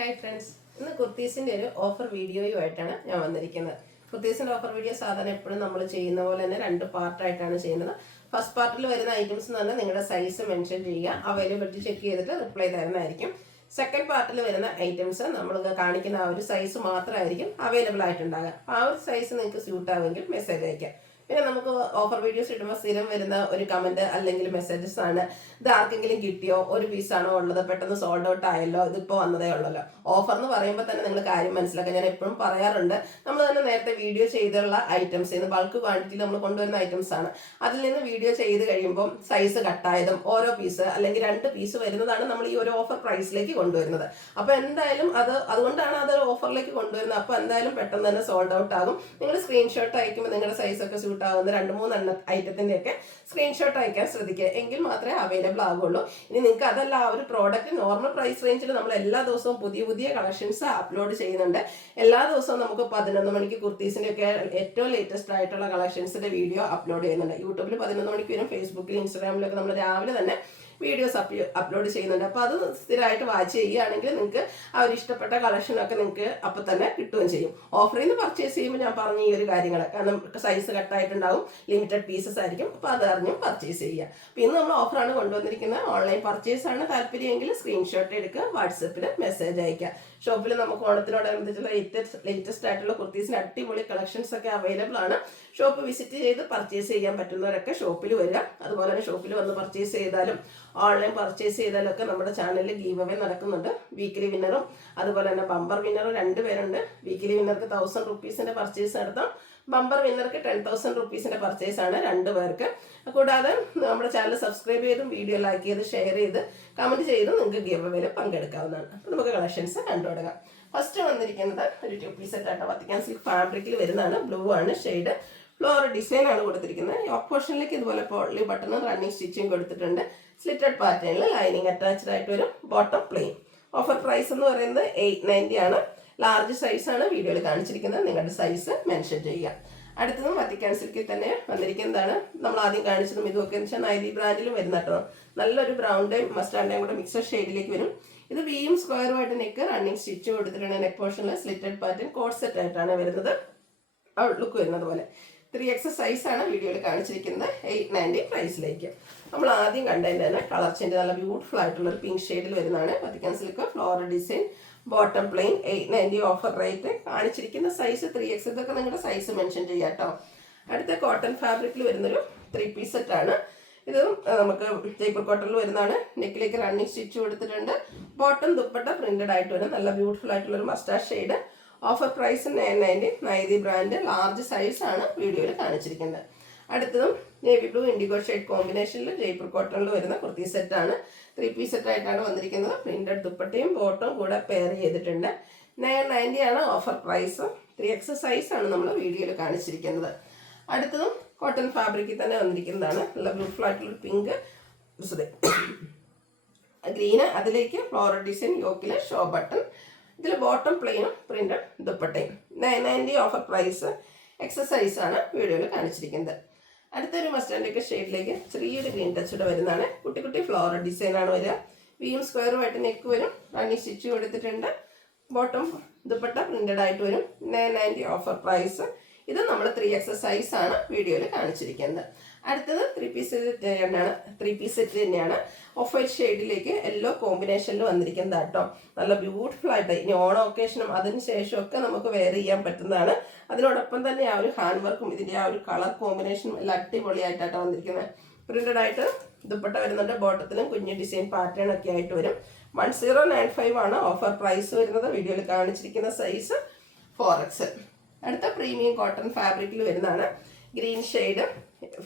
Hi friends, ഇന്ന് കുർത്തീസിൻ്റെ ഒരു offer വീഡിയോയുമായിട്ടാണ് ഞാൻ വന്നിരിക്കുന്നത്. കുർത്തീസിൻ്റെ ഓഫർ വീഡിയോ സാധാരണ എപ്പോഴും നമ്മൾ ചെയ്യുന്ന പോലെ തന്നെ രണ്ട് പാർട്ടായിട്ടാണ് ചെയ്യുന്നത്. ഫസ്റ്റ് പാർട്ടിൽ വരുന്ന ഐറ്റംസ് എന്ന് പറഞ്ഞാൽ നിങ്ങളുടെ സൈസ് മെൻഷൻ ചെയ്യുക, അവൈലബിലിറ്റി ചെക്ക് ചെയ്തിട്ട് റിപ്ലൈ തരുന്നതായിരിക്കും. സെക്കൻഡ് പാർട്ടിൽ വരുന്ന ഐറ്റംസ് നമ്മൾ കാണിക്കുന്ന ആ ഒരു സൈസ് മാത്രമായിരിക്കും അവൈലബിൾ ആയിട്ടുണ്ടാകുക. ആ ഒരു സൈസ് നിങ്ങൾക്ക് സ്യൂട്ട് ആവുമെങ്കിൽ മെസ്സേജ് അയക്കാം. പിന്നെ നമുക്ക് ഓഫർ വീഡിയോസ് ഇടുമ്പോൾ സ്ഥിരം വരുന്ന ഒരു കമൻറ്റ് അല്ലെങ്കിൽ മെസ്സേജസ് ആണ്, ഇത് ആർക്കെങ്കിലും കിട്ടിയോ, ഒരു പീസാണോ ഉള്ളത്, പെട്ടെന്ന് സോൾഡ് ഔട്ട് ആയല്ലോ, ഇതിപ്പോൾ വന്നതേ ഉള്ളല്ലോ. ഓഫർ എന്ന് പറയുമ്പോൾ തന്നെ നിങ്ങൾ കാര്യം മനസ്സിലാക്കുക. ഞാൻ എപ്പോഴും പറയാറുണ്ട്, നമ്മൾ തന്നെ നേരത്തെ വീഡിയോ ചെയ്തുള്ള ഐറ്റംസ് ഇന്ന് ബൾക്ക് ക്വാണ്ടിറ്റിയിൽ നമ്മൾ കൊണ്ടുവരുന്ന ഐറ്റംസ് ആണ്. അതിൽ നിന്ന് വീഡിയോ ചെയ്ത് കഴിയുമ്പോൾ സൈസ് കട്ടായതും ഓരോ പീസ് അല്ലെങ്കിൽ 2 പീസ് വരുന്നതാണ് നമ്മൾ ഈ ഒരു ഓഫർ പ്രൈസിലേക്ക് കൊണ്ടുവരുന്നത്. അപ്പോൾ എന്തായാലും അതുകൊണ്ടാണ് അത് ഓഫറിലേക്ക് കൊണ്ടുവരുന്നത്. അപ്പോൾ എന്തായാലും പെട്ടെന്ന് തന്നെ സോൾഡ് ഔട്ട് ആകും. നിങ്ങൾ സ്ക്രീൻഷോട്ട് അയക്കുമ്പോൾ നിങ്ങളുടെ സൈസൊക്കെ സ്യൂട്ട് ആവുന്ന 2-3 ഐറ്റത്തിൻ്റെ ഒക്കെ സ്ക്രീൻഷോട്ട് അയക്കാൻ ശ്രദ്ധിക്കുക, എങ്കിൽ മാത്രമേ അവൈലബിൾ ആകുള്ളൂ. ഇനി നിങ്ങൾക്ക് അതല്ല, ആ ഒരു പ്രോഡക്റ്റ് നോർമൽ പ്രൈസ് റേഞ്ചിൽ നമ്മൾ എല്ലാ ദിവസവും പുതിയ പുതിയ കളക്ഷൻസ് അപ്ലോഡ് ചെയ്യുന്നുണ്ട്. എല്ലാ ദിവസവും നമുക്ക് 11 മണിക്ക് കുർത്തീസിൻ്റെ ഒക്കെ ഏറ്റവും ലേറ്റസ്റ്റ് ആയിട്ടുള്ള കളക്ഷൻസിന്റെ വീഡിയോ അപ്ലോഡ് ചെയ്യുന്നുണ്ട്. യൂട്യൂബിൽ 11 മണിക്ക് വരും, ഫേസ്ബുക്കിൽ ഇൻസ്റ്റാഗ്രാമിലൊക്കെ നമ്മൾ രാവിലെ തന്നെ വീഡിയോസ് അപ്ലോഡ് ചെയ്യുന്നുണ്ട്. അപ്പോൾ അത് സ്ഥിരമായിട്ട് വാച്ച് ചെയ്യുകയാണെങ്കിൽ നിങ്ങൾക്ക് ആ ഒരു ഇഷ്ടപ്പെട്ട കളക്ഷനൊക്കെ നിങ്ങൾക്ക് അപ്പോൾ തന്നെ കിട്ടുകയും ചെയ്യും. ഓഫറിൽ നിന്ന് പർച്ചേസ് ചെയ്യുമ്പോൾ ഞാൻ പറഞ്ഞ ഈ ഒരു കാര്യങ്ങൾ, കാരണം സൈസ് കട്ടായിട്ടുണ്ടാവും, ലിമിറ്റഡ് പീസസ് ആയിരിക്കും. അപ്പോൾ അത് അറിഞ്ഞും പർച്ചേസ് ചെയ്യുക. അപ്പോൾ ഇന്ന് നമ്മൾ ഓഫറാണ് കൊണ്ടുവന്നിരിക്കുന്നത്. ഓൺലൈൻ പർച്ചേസ് ആണ് താല്പര്യമെങ്കിൽ സ്ക്രീൻഷോട്ട് എടുക്കുക, വാട്സപ്പിൽ മെസ്സേജ് അയക്കുക. ഷോപ്പിൽ നമുക്ക് ഓണത്തിനോടനുബന്ധിച്ചുള്ള ലേറ്റസ്റ്റ് ആയിട്ടുള്ള കുർത്തീസിന് അടിപൊളി കളക്ഷൻസ് ഒക്കെ അവൈലബിൾ ആണ്. ഷോപ്പ് വിസിറ്റ് ചെയ്ത് പർച്ചേസ് ചെയ്യാൻ പറ്റുന്നവരൊക്കെ ഷോപ്പിൽ വരിക. അതുപോലെ തന്നെ ഷോപ്പിൽ വന്ന് പർച്ചേസ് ചെയ്താലും ഓൺലൈൻ പർച്ചേസ് ചെയ്താലും ഒക്കെ നമ്മുടെ ചാനലിൽ ഗീവ് അവേ നടക്കുന്നുണ്ട്. വീക്കിലി വിന്നറും അതുപോലെ തന്നെ ബമ്പർ വിന്നറും 2 പേരുണ്ട്. വീക്കിലി വിന്നർക്ക് 1000 റുപ്പീസിന്റെ പർച്ചേസ് നടത്താം. ബമ്പർ വിന്നർക്ക് 10,000 റുപ്പീസിന്റെ പർച്ചേസ് ആണ് 2 പേർക്ക്. കൂടാതെ നമ്മുടെ ചാനൽ സബ്സ്ക്രൈബ് ചെയ്തും വീഡിയോ ലൈക്ക് ചെയ്ത് ഷെയർ ചെയ്ത് കമന്റ് ചെയ്തും നിങ്ങൾക്ക് ഗീവ് അവേയിൽ പങ്കെടുക്കാവുന്നതാണ്. അപ്പോൾ നമുക്ക് കളക്ഷൻസ് കണ്ടു തുടങ്ങാം. ഫസ്റ്റ് വന്നിരിക്കുന്നത് ഒരു 2 പീസ് സെറ്റ് ആട്ടോ. വത്തിക്കാൻ സിൽക്ക് ഫാബ്രിക്കിൽ വരുന്നതാണ്. ബ്ലൂ ആണ് ഷെയ്ഡ്. ഫ്ലോർ ഡിസൈൻ ആണ് കൊടുത്തിരിക്കുന്നത്. യോക്ക് പോർഷനിലേക്ക് ഇതുപോലെ പോളി ബട്ടണും റണ്ണിങ് സ്റ്റിച്ചിങ് കൊടുത്തിട്ടുണ്ട്. സ്ലിറ്റഡ് പാറ്റേണിൽ ലൈനിങ് അറ്റാച്ച്ഡ് ആയിട്ട് വരും. Bottom plain. ഓഫർ പ്രൈസ് എന്ന് പറയുന്നത് 890 ആണ്. ലാർജ് സൈസാണ് വീഡിയോയിൽ കാണിച്ചിരിക്കുന്നത്. നിങ്ങളുടെ സൈസ് മെൻഷൻ ചെയ്യുക. അടുത്തതും വത്തിക്കാൻ സിൽക്കിൽ തന്നെ വന്നിരിക്കുന്നതാണ്. നമ്മൾ ആദ്യം കാണിച്ചതും ഇതൊക്കെ എന്ന് വെച്ചാൽ നൈതി ബ്രാൻഡിലും വരുന്ന കേട്ടോ. നല്ലൊരു ബ്രൗണ്ടേയും മസ്റ്റാൻഡേയും കൂടെ മിക്സഡ് ഷെയ്ഡിലേക്ക് വരും. ഇത് വീയും സ്ക്വയറുമായിട്ട് നെക്ക് റണ്ണിങ് സ്റ്റിച്ച് കൊടുത്തിട്ടുണ്ട്. നെക്ക് പോർഷനിൽ സ്ലിറ്റഡ് പാറ്റേൺ കോഡ് സെറ്റ് ആയിട്ടാണ് വരുന്നത്. ലുക്ക് വരുന്നത് പോലെ 3X സൈസാണ് വീഡിയോയിൽ കാണിച്ചിരിക്കുന്നത്. 890 പ്രൈസിലേക്ക്. നമ്മൾ ആദ്യം കണ്ടതിൻ്റെ തന്നെ കളർ ചേഞ്ച് നല്ല ബ്യൂട്ടിഫുൾ ആയിട്ടുള്ള ഒരു പിങ്ക് ഷെയ്ഡിൽ വരുന്നതാണ്. Vatican silk floral design, bottom plain, 890 offer rate. കാണിച്ചിരിക്കുന്ന സൈസ് 3X. ഇതൊക്കെ നിങ്ങളുടെ സൈസ് മെൻഷൻ ചെയ്യാം കേട്ടോ. അടുത്ത കോട്ടൺ ഫാബ്രിക്കിൽ വരുന്നൊരു 3 പീസ് സെറ്റ് ആണ്. ഇത് നമുക്ക് ജയ്പൂർ കോട്ടണിൽ വരുന്നതാണ്. നെക്കിലേക്ക് റണ്ണിങ് സ്റ്റിച്ച് കൊടുത്തിട്ടുണ്ട്. ബോട്ടം ദുപ്പട്ട പ്രിന്റഡ് ആയിട്ട് വരും. നല്ല ബ്യൂട്ടിഫുൾ ആയിട്ടുള്ളൊരു mustard shade. Offer price 990. Naiti brand large സൈസാണ് വീഡിയോയിൽ കാണിച്ചിരിക്കുന്നത്. അടുത്തതും നേവി ബ്ലൂ ഇൻഡിഗോ ഷെയ്ഡ് കോമ്പിനേഷനിൽ ജയ്പൂർ കോട്ടണിൽ വരുന്ന കുർത്തി സെറ്റാണ്. 3 പീസ് സെറ്റ് ആയിട്ടാണ് വന്നിരിക്കുന്നത്. പ്രിന്റഡ് ദുപ്പട്ടയും ബോട്ടവും കൂടെ പെയർ ചെയ്തിട്ടുണ്ട്. 990 ആണ് ഓഫർ പ്രൈസ്. 3X സൈസാണ് നമ്മൾ വീഡിയോയിൽ കാണിച്ചിരിക്കുന്നത്. അടുത്തതും കോട്ടൺ ഫാബ്രിക്കിൽ തന്നെ വന്നിരിക്കുന്നതാണ്. നല്ല ബ്യൂട്ടിഫുൾ ആയിട്ടുള്ള പിങ്ക് ഗ്രീന്, അതിലേക്ക് ഫ്ലോറൽ ഡിസൈൻ, യോക്കിലെ ഷോ ബട്ടൺ. ഇതിൽ ബോട്ടം പ്ലെയിനും പ്രിന്റഡ് ദുപ്പട്ടയും. 990 ഓഫർ പ്രൈസ്. എക്സസൈസ് ആണ് വീഡിയോയിൽ കാണിച്ചിരിക്കുന്നത്. അടുത്തൊരു മസ്റ്റാൻഡൊക്കെ ഷെയ്ഡിലേക്ക് ചെറിയൊരു ഗ്രീൻ ടച്ചോടെ വരുന്നതാണ്. കുട്ടി കുട്ടി ഫ്ലോറൽ ഡിസൈൻ ആണ് വരിക. വീയും സ്ക്വയറുമായിട്ട് നെക്ക് വരും. റണ്ണിങ് സ്റ്റിച്ച് കൊടുത്തിട്ടുണ്ട്. ബോട്ടം ദുപ്പട്ട പ്രിന്റഡ് ആയിട്ട് വരും. 990 ഓഫർ പ്രൈസ്. ഇത് നമ്മൾ 3X സൈസാണ് വീഡിയോയിൽ കാണിച്ചിരിക്കുന്നത്. അടുത്തത് 3 പീസ് സെറ്റ് തന്നെയാണ്. ഓഫ് വൈറ്റ് ഷെയ്ഡിലേക്ക് യെല്ലോ കോമ്പിനേഷനിൽ വന്നിരിക്കുന്നത് കേട്ടോ. നല്ല ബ്യൂട്ടിഫുൾ ആയിട്ട് ഇനി ഓണം ഒക്കേഷനും അതിന് ശേഷമൊക്കെ നമുക്ക് വെയർ ചെയ്യാൻ പറ്റുന്നതാണ്. അതിനോടൊപ്പം തന്നെ ആ ഒരു ഹാൻഡ് വർക്കും ഇതിൻ്റെ ആ ഒരു കളർ കോമ്പിനേഷനും എല്ലാം അടിപൊളിയായിട്ടാണ് വന്നിരിക്കുന്നത്. പ്രിന്റഡ് ആയിട്ട് ദുപ്പട്ട വരുന്നുണ്ട്. ബോട്ടത്തിലും കുഞ്ഞു ഡിസൈൻ പാറ്റേൺ ഒക്കെ ആയിട്ട് വരും. 1095 ആണ് ഓഫർ പ്രൈസ് വരുന്നത്. വീഡിയോയിൽ കാണിച്ചിരിക്കുന്ന സൈസ് 4X. അടുത്ത പ്രീമിയം കോട്ടൺ ഫാബ്രിക്കിൽ വരുന്നതാണ്. Green shade.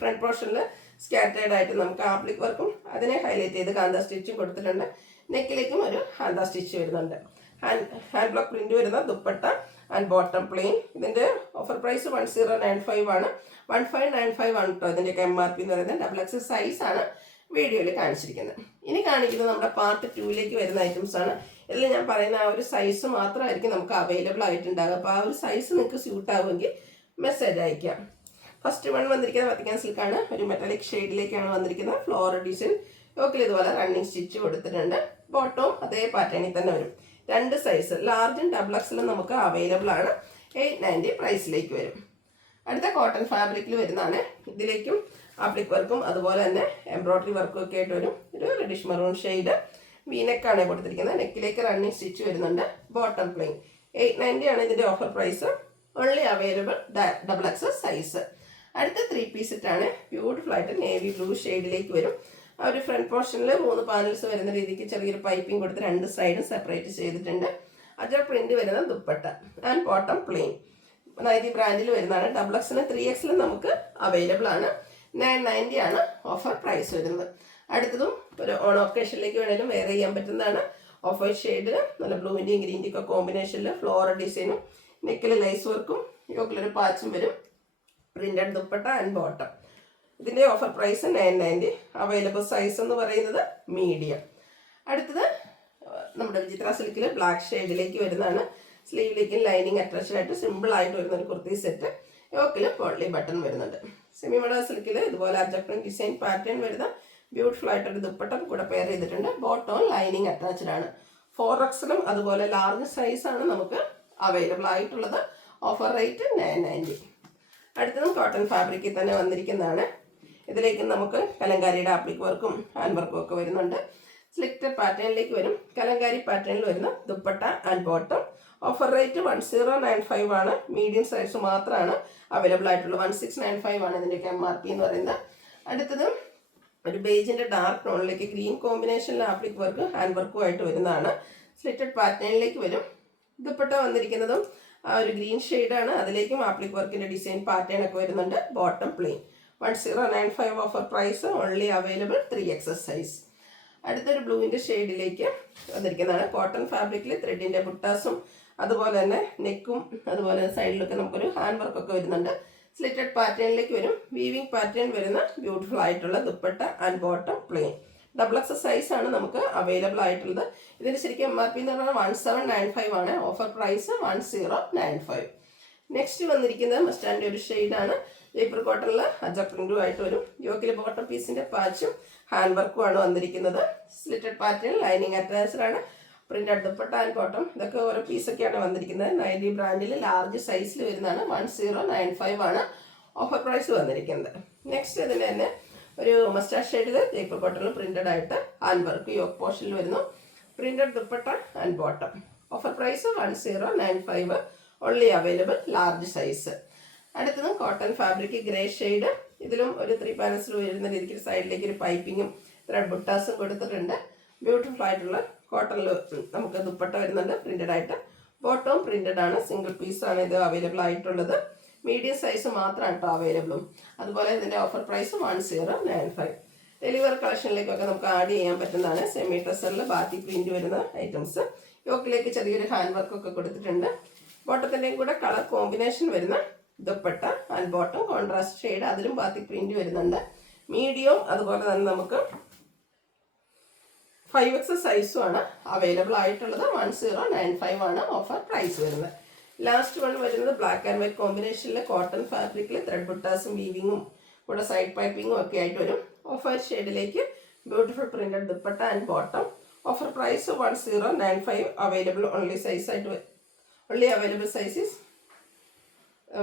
ഫ്രണ്ട് പോർഷനിൽ സ്കാറ്റേർഡ് ആയിട്ട് നമുക്ക് ആപ്ലിക് വർക്കും അതിനെ ഹൈലൈറ്റ് ചെയ്ത് കാന്ത സ്റ്റിച്ചും കൊടുത്തിട്ടുണ്ട്. നെക്കിലേക്കും ഒരു കാന്ത സ്റ്റിച്ച് വരുന്നുണ്ട്. ഹാൻഡ് ബ്ലോക്ക് പ്രിന്റ് വരുന്ന ദുപ്പട്ട ആൻഡ് ബോട്ടം പ്ലെയിൻ. ഇതിൻ്റെ ഓഫർ പ്രൈസ് 1095 ആണ്. 1595 ആണ് കേട്ടോ ഇതിൻ്റെയൊക്കെ MRP എന്ന് പറയുന്നത്. XXL സൈസാണ് വീഡിയോയിൽ കാണിച്ചിരിക്കുന്നത്. ഇനി കാണിക്കുന്നത് നമ്മുടെ പാർട്ട് 2ലേക്ക് വരുന്ന ഐറ്റംസ് ആണ്. ഇതിൽ ഞാൻ പറയുന്ന ആ ഒരു സൈസ് മാത്രമായിരിക്കും നമുക്ക് അവൈലബിൾ ആയിട്ടുണ്ടാകുക. അപ്പോൾ ആ ഒരു സൈസ് നിങ്ങൾക്ക് സ്യൂട്ട് ആവുമെങ്കിൽ മെസ്സേജ് അയക്കാം. ഫസ്റ്റ് വൺ വന്നിരിക്കുന്നത് വത്തിക്കാൻ സിൽക്കാണ്. ഒരു മെറ്റാലിക് ഷെയ്ഡിലേക്കാണ് വന്നിരിക്കുന്നത്. ഫ്ലോറൽ ഡിസൈൻ യോക്കിൽ ഇതുപോലെ റണ്ണിങ് സ്റ്റിച്ച് കൊടുത്തിട്ടുണ്ട്. ബോട്ടവും അതേ പാറ്റേണിൽ തന്നെ വരും. രണ്ട് സൈസ് ലാർജും ഡബിൾ എക്സലും നമുക്ക് അവൈലബിൾ ആണ്. 890 പ്രൈസിലേക്ക് വരും. അടുത്ത കോട്ടൺ ഫാബ്രിക്കിൽ വരുന്നതാണ്. ഇതിലേക്കും ആപ്ലിക് വർക്കും അതുപോലെ തന്നെ എംബ്രോയിഡറി വർക്കും ഒക്കെ ആയിട്ട് വരും. ഒരു റെഡിഷ് മെറൂൺ ഷെയ്ഡ് വീനെക്കാണ് കൊടുത്തിരിക്കുന്നത്. നെക്കിലേക്ക് റണ്ണിങ് സ്റ്റിച്ച് വരുന്നുണ്ട്. Bottom plain. 890 ആണ് ഇതിൻ്റെ offer price. Only available double X size. അടുത്ത 3 പീസ് സെറ്റാണ്. ബ്യൂട്ടിഫുൾ ആയിട്ട് നേവി ബ്ലൂ ഷെയ്ഡിലേക്ക് വരും. ആ ഒരു ഫ്രണ്ട് പോർഷനിൽ 3 പാനൽസ് വരുന്ന രീതിക്ക് ചെറിയൊരു പൈപ്പിംഗ് കൊടുത്ത് 2 സൈഡും സെപ്പറേറ്റ് ചെയ്തിട്ടുണ്ട്. അജർ പ്രിന്റ് വരുന്ന ദുപ്പട്ട ആൻഡ് ബോട്ടം പ്ലെയിൻ. നൈതി ബ്രാൻഡിൽ വരുന്നതാണ്. ഡബിൾ എക്സിലും 3Xലും നമുക്ക് അവൈലബിൾ ആണ്. 990 ആണ് ഓഫർ പ്രൈസ് വരുന്നത്. അടുത്തതും ഒരു ഓൺ ഒക്കേഷനിലേക്ക് വേണമെങ്കിലും വെയർ ചെയ്യാൻ പറ്റുന്നതാണ്. ഓഫ് വൈറ്റ് ഷെയ്ഡിൽ നല്ല ബ്ലൂവിൻ്റെയും ഗ്രീൻ്റെയും ഒക്കെ കോമ്പിനേഷനിൽ ഫ്ലോറൽ ഡിസൈനും നെക്കിൽ ലൈസ് വർക്കും യോക്കിലൊരു പാച്ചും വരും. Printed dupatta and bottom. ഇതിൻ്റെ ഓഫർ പ്രൈസ് 990. അവൈലബിൾ സൈസ് എന്ന് പറയുന്നത് മീഡിയം. അടുത്തത് നമ്മുടെ വിചിത്ര സിൽക്കിൽ ബ്ലാക്ക് ഷെയ്ഡിലേക്ക് വരുന്നതാണ്. സ്ലീവിലേക്കും ലൈനിങ് അറ്റാച്ച്ഡ് ആയിട്ട് സിമ്പിൾ ആയിട്ട് വരുന്ന ഒരു കുർത്തി സെറ്റ്. യോക്കിൽ പോട്ട്ലി ബട്ടൺ വരുന്നുണ്ട്. സെമി മഡ സിൽക്കിൽ ഇതുപോലെ അജപ്റ്റൻ ഡിസൈൻ പാറ്റേൺ വരുന്ന ബ്യൂട്ടിഫുൾ ആയിട്ടൊരു ദുപ്പട്ട കൂടെ പെയർ ചെയ്തിട്ടുണ്ട്. ബോട്ടം ലൈനിങ് അറ്റാച്ച്ഡ് ആണ്. 4Xലും അതുപോലെ ലാർജ് സൈസാണ് നമുക്ക് അവൈലബിൾ ആയിട്ടുള്ളത്. Offer rate 990. അടുത്തതും കോട്ടൺ ഫാബ്രിക്കിൽ തന്നെ വന്നിരിക്കുന്നതാണ്. ഇതിലേക്ക് നമുക്ക് കലങ്കാരിയുടെ ആപ്ലിക് വർക്കും ഹാൻഡ് വർക്കും ഒക്കെ വരുന്നുണ്ട്. സ്ലിക്റ്റഡ് പാറ്റേണിലേക്ക് വരും. കലങ്കാരി പാറ്റേണിൽ വരുന്ന dupatta and bottom. Offer rate 1095 ആണ്. മീഡിയം സൈസ് മാത്രമാണ് അവൈലബിൾ ആയിട്ടുള്ളത്. 1695 ആണ് ഇതിൻ്റെയൊക്കെ MRP എന്ന് പറയുന്നത്. അടുത്തത് ഒരു ബേജിൻ്റെ ഡാർക്ക് ടോണിലേക്ക് ഗ്രീൻ കോമ്പിനേഷനിൽ ആപ്ലിക് വർക്ക് ഹാൻഡ് വർക്കും ആയിട്ട് വരുന്നതാണ്. സ്ലിറ്റഡ് പാറ്റേണിലേക്ക് വരും. ദുപ്പട്ട വന്നിരിക്കുന്നതും ആ ഒരു ഗ്രീൻ ഷെയ്ഡാണ്. അതിലേക്കും ആപ്ലിക് വർക്കിൻ്റെ ഡിസൈൻ പാറ്റേൺ ഒക്കെ വരുന്നുണ്ട്. Bottom plain. 1095 offer price. Only available 3X size. അടുത്തൊരു ബ്ലൂവിൻ്റെ ഷെയ്ഡിലേക്ക് വന്നിരിക്കുന്നതാണ്. കോട്ടൺ ഫാബ്രിക്കിൽ ത്രെഡിൻ്റെ ബുട്ടാസും അതുപോലെ തന്നെ നെക്കും അതുപോലെ സൈഡിലൊക്കെ നമുക്കൊരു ഹാൻഡ് വർക്കൊക്കെ വരുന്നുണ്ട്. സ്ലിറ്റഡ് പാറ്റേണിലേക്ക് വരും. വീവിങ് പാറ്റേൺ വരുന്ന ബ്യൂട്ടിഫുൾ ആയിട്ടുള്ള dupatta and bottom plain. Double X സൈസാണ് നമുക്ക് അവൈലബിൾ ആയിട്ടുള്ളത്. ഇതിന് ശരിക്കും MRP എന്ന് പറഞ്ഞാൽ 1795 ആണ്. Offer price 1095. നെക്സ്റ്റ് വന്നിരിക്കുന്നത് മസ്റ്റാൻഡ് ഒരു ഷെയ്ഡാണ്. ജയ്പൂർ കോട്ടണിൽ അജ പ്രിന്റും ആയിട്ട് വരും. യോക്കിൽ ബോട്ടം പീസിൻ്റെ പാച്ചും ഹാൻഡ് വർക്കും ആണ് വന്നിരിക്കുന്നത്. സ്ലിറ്റഡ് പാറ്റേൺ ലൈനിങ് അറ്റാച്ച്ഡ് ആണ്. പ്രിന്റഡ് ദുപ്പട്ട ആൻഡ് ബോട്ടം ഇതൊക്കെ ഓരോ പീസൊക്കെയാണ് വന്നിരിക്കുന്നത്. നൈതി ബ്രാൻഡിൽ ലാർജ് സൈസിൽ വരുന്നതാണ്. 1095 ആണ് ഓഫർ പ്രൈസ് വന്നിരിക്കുന്നത്. നെക്സ്റ്റ് ഇതിൻ്റെ തന്നെ ഒരു മസ്റ്റാർഡ് ഷെയ്ഡിൽ ജയ്പൂർ കോട്ടണിൽ പ്രിന്റഡ് ആയിട്ട് ഹാൻഡ് വർക്ക് യോക്ക് പോർഷനിൽ വരുന്നു. Printed dupatta and bottom. Offer price 1095. Only available large size. അടുത്തത് കോട്ടൺ ഫാബ്രിക് ഗ്രേ ഷെയ്ഡ്. ഇതിലും ഒരു 3 പാനൽസിൽ വരുന്ന രീതിക്ക് സൈഡിലേക്ക് ഒരു പൈപ്പിങ്ങും ത്രെഡ് ബുട്ടാസും കൊടുത്തിട്ടുണ്ട്. ബ്യൂട്ടിഫുൾ ആയിട്ടുള്ള കോട്ടണിൽ നമുക്ക് ദുപ്പട്ട വരുന്നുണ്ട് പ്രിന്റഡ് ആയിട്ട്. ബോട്ടവും പ്രിന്റഡ് ആണ്. സിംഗിൾ പീസാണ് ഇത് അവൈലബിൾ ആയിട്ടുള്ളത്. മീഡിയം സൈസ് മാത്രമാണ് കേട്ടോ അവൈലബിളും. അതുപോലെ ഇതിൻ്റെ ഓഫർ പ്രൈസ് 1095. ഡെലിവറി കളക്ഷനിലേക്കൊക്കെ നമുക്ക് ആഡ് ചെയ്യാൻ പറ്റുന്നതാണ്. സെമി ട്രസറിൽ ബാത്തി പ്രിന്റ് വരുന്ന ഐറ്റംസ്. യോക്കിലേക്ക് ചെറിയൊരു ഹാൻഡ് വർക്കൊക്കെ കൊടുത്തിട്ടുണ്ട്. ബോട്ടത്തിൻ്റെയും കൂടെ കളർ കോമ്പിനേഷൻ വരുന്ന dupatta and bottom contrast shade. അതിലും ബാത്തി പ്രിന്റ് വരുന്നുണ്ട്. മീഡിയം അതുപോലെ തന്നെ നമുക്ക് 5X സൈസുമാണ് അവൈലബിൾ ആയിട്ടുള്ളത്. 1095 ആണ് ഓഫർ പ്രൈസ് വരുന്നത്. ലാസ്റ്റ് വൺ വരുന്നത് ബ്ലാക്ക് ആൻഡ് വൈറ്റ് കോമ്പിനേഷനിലെ കോട്ടൺ ഫാബ്രിക്കിൽ ത്രെഡ് ബുട്ടാസും വീവിങ്ങും കൂടെ സൈഡ് പൈപ്പിങ്ങും ഒക്കെ ആയിട്ട് വരും. ഓഫർ ഷെയ്ഡിലേക്ക് beautiful printed dupatta and bottom. Offer price 1095. Available only size ആയിട്ട് only available size is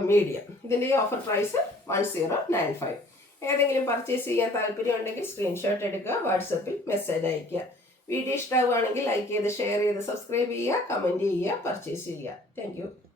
medium. ഇതിൻ്റെ ഓഫർ പ്രൈസ് 1095. ഏതെങ്കിലും പർച്ചേസ് ചെയ്യാൻ താല്പര്യം ഉണ്ടെങ്കിൽ സ്ക്രീൻഷോട്ട് എടുക്കുക, വാട്സപ്പിൽ മെസ്സേജ് അയയ്ക്കുക. വീഡിയോ ഇഷ്ടമാവുകയാണെങ്കിൽ ലൈക്ക് ചെയ്ത് ഷെയർ ചെയ്ത് സബ്സ്ക്രൈബ് ചെയ്യുക, കമൻറ്റ് ചെയ്യുക, പർച്ചേസ് ചെയ്യുക. താങ്ക്